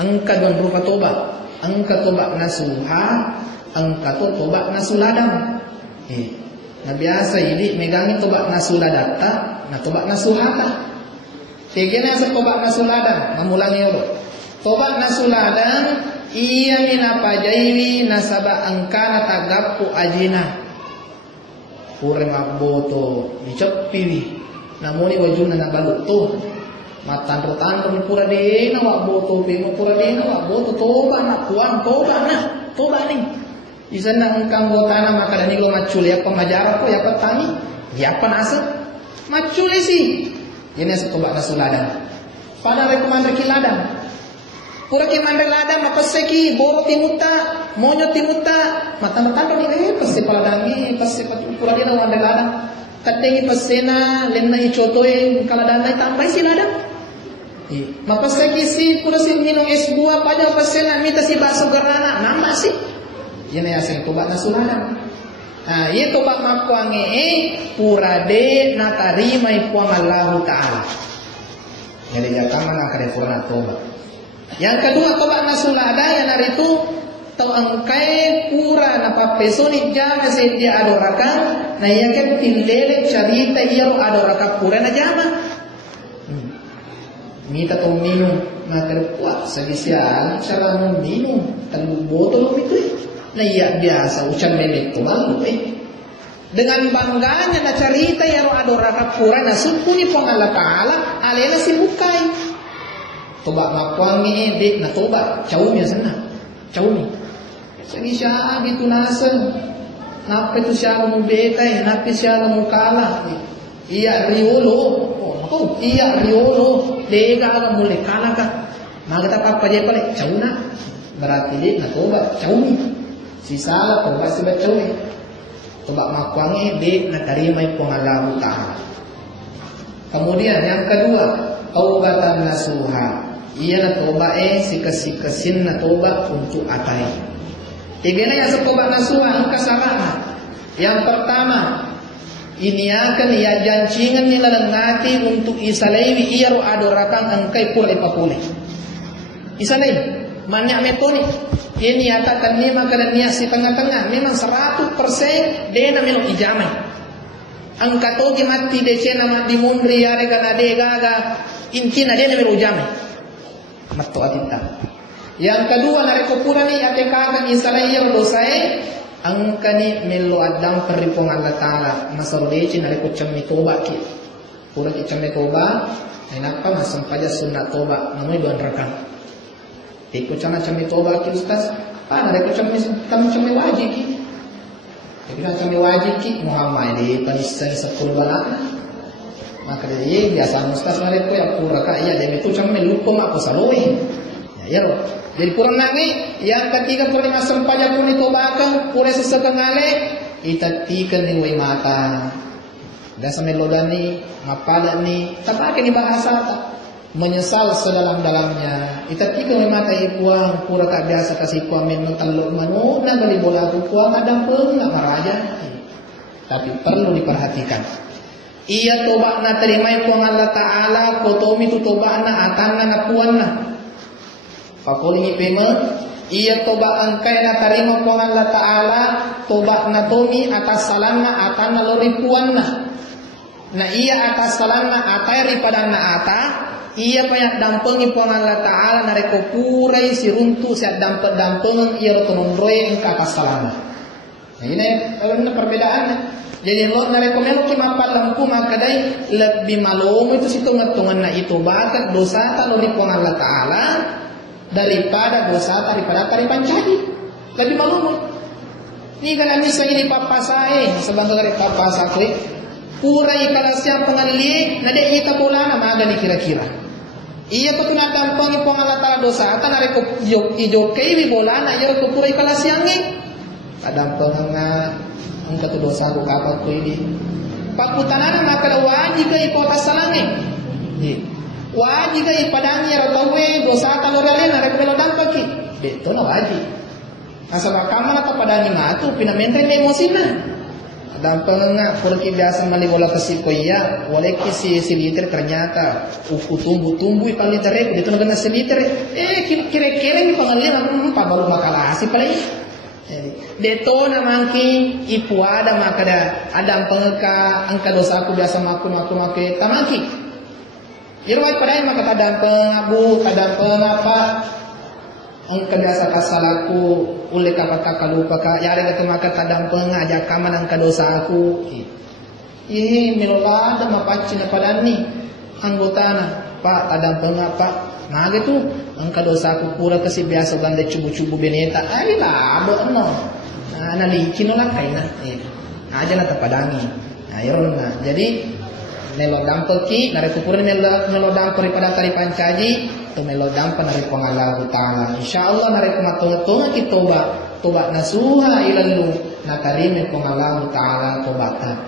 Angka dua berupa tobat. Angka tobat nasuha, angka tobat nasuladam. Nah biasa ini megangi tobat nasuladata, nah tobat nasuhata. Kegena sa tobat nasuladam, mamulangi ulo. Tobat nasuladam iya minapajaiwi nasaba angkana tagappu ajina. Pure maboto dicepiwi. Namuni wajuna nabalut to. Matandro-tandro ni pura de na wa boto pe mo pura de na wa boto toba na kuan toba ning isan na angkang botana maka dani lo macul ya pemajara ko ya petani ya panasa macul si ini toba na suladan pada rekomanda kiladang pura ki mandre ladang apa seki boro timuta monyo timuta matandro-tandro ni pasti paladangi pasti pura de na mandre ladang katengi pasena lenna icotoy kaladang na tambay si ladang. Mapasagi si kurasin minum es buah pada pasena minta si bakso gerana nambah sih. Yan ay asing tobat na suladan. Iya tobat makuange purade natarima ipuang Allah Ta'ala. Jadi jatama na karefona tobat. Yang kedua tobat na suladan yan aritu tau angkai pura na papesoni jama sa dia adorakan na iya kan tilele cerita iya adorakan pura na jama. Mita tong minum maka kuat sagisian cara minum telu botol itu nah iya biasa ucan memek to malu dengan bangganya na cerita ya ro adoraka pura na supuni pong Allah Ta'ala alena sibukai toba makwangi dik na toba caumi sana caumi sagisian gitu nasen napa itu siya mo betay napa siya mo kalah iya riolo iya riolo lega ka mulai kalah ka magata pa paje pale cauna berarti dia na toba caumi sisa toba siba caumi toba makwangi dia na tarima ipong Allah Ta'ala. Kemudian yang kedua taubatan nasuha iya na toba sikesin na toba untuk atai igena ya sa toba nasuha ang kasarana yang pertama ini akan ia jancingan nila ngati untuk isalaiwi ia ro adorakan angkai pula ipapule. Isalai manyak metoni. Ini atakan nima kada niat si tengah-tengah memang 100% dena melo ijamai. Angka togi mati decena mati mundri are kana de gaga intina dena melo ijamai. Matto atita. Yang kedua nareko pura ni ate kagan isalai ia ro dosae angkani melo adang peripong Allah Ta'ala masaleci nareko chammi toba ki pura ki chammi toba enapa masam paja sunat toba namai doan rekan iko chana chammi toba ki ustaz nareko chammi wajib ki jadi chammi wajib ki Muhammad di panisani 10 balak maka dia biasa ustaz nareko ya pura ka iya demi tu chammi lupa mak pasaloi ya ro jadi kurang nangi yang ketiga pura masam paja pun ditobakan pura sesekang ngale itatikan ni way mata dan sampai lodani mapada ni tapake ni bahasa tak menyesal sedalam-dalamnya itatikan way mata ipuang pura tak biasa kasih puang men taluk manuna bali bola puang kadang pun nak maraja tapi perlu diperhatikan iya toba na terima ipuang Allah Ta'ala kotomi tu toba na atanna na puanna pakolingi pema iya toba angkai na tarima pong Allah Ta'ala toba na tomi atas salanna atana loripuan na iya atas salanna atai ripada na ata iya payak dampengi pong Allah Ta'ala na reko purai si runtu siat dampengan iya rotonondroy engka atas salanna nah ini perbedaannya jadi lo na reko melo kimapal lampu makadai lebih malomo itu situngan-tungan na itu bakat dosa ta loripong Allah Ta'ala daripada dosa daripada taripan jadi lebih malu ni kana misa ini papa saya sebagai papa saya pura ikala siang pengali nade ita bola na maga ni kira-kira iya ko tunatan pang ipong Allah Ta'ala dosa ta nare ko ijo kay bi bola na yo ko pura ikala siang ni adam panganga ang katu dosa ko kapag ko ini pagputanan na kala wajib kay ko tasalangi wajib kay padangnya ratawe dosa kalorale na rekbelo dampaki beto na wajib asaba kama na papadani ngatu pinamentre na emosi na Dan pengengak purki biasa mali bola kesiko iya, boleh kisi siliter ternyata uku tumbuh paling terek itu kena siliter. Kira-kira ini pengalian apa baru makalah sih paling. Deto namangki ipu ada makada ada pengeka angka dosa aku biasa maku tamangki. Irwai padai maka tadang pengabu tadang pengapa angka biasa kasalaku oleh kapaka lupa ka yari ka maka tadang pengaja kaman angka dosa aku. Milola ada mapaci na padani anggotana pak tadang pengapa nah gitu angka dosa aku pura kasi biasa ganda cubu-cubu beneta ari labo no nah nalicin lah kaina aja na tapadangi nah yun na jadi melodam peki nari kupurin melodam pada tari pancaji to melodam pa nari pangalahu ta'ala insyaallah nari kumatunga ki toba nasuha ilallu nakarim pangalahu ta'ala tobatan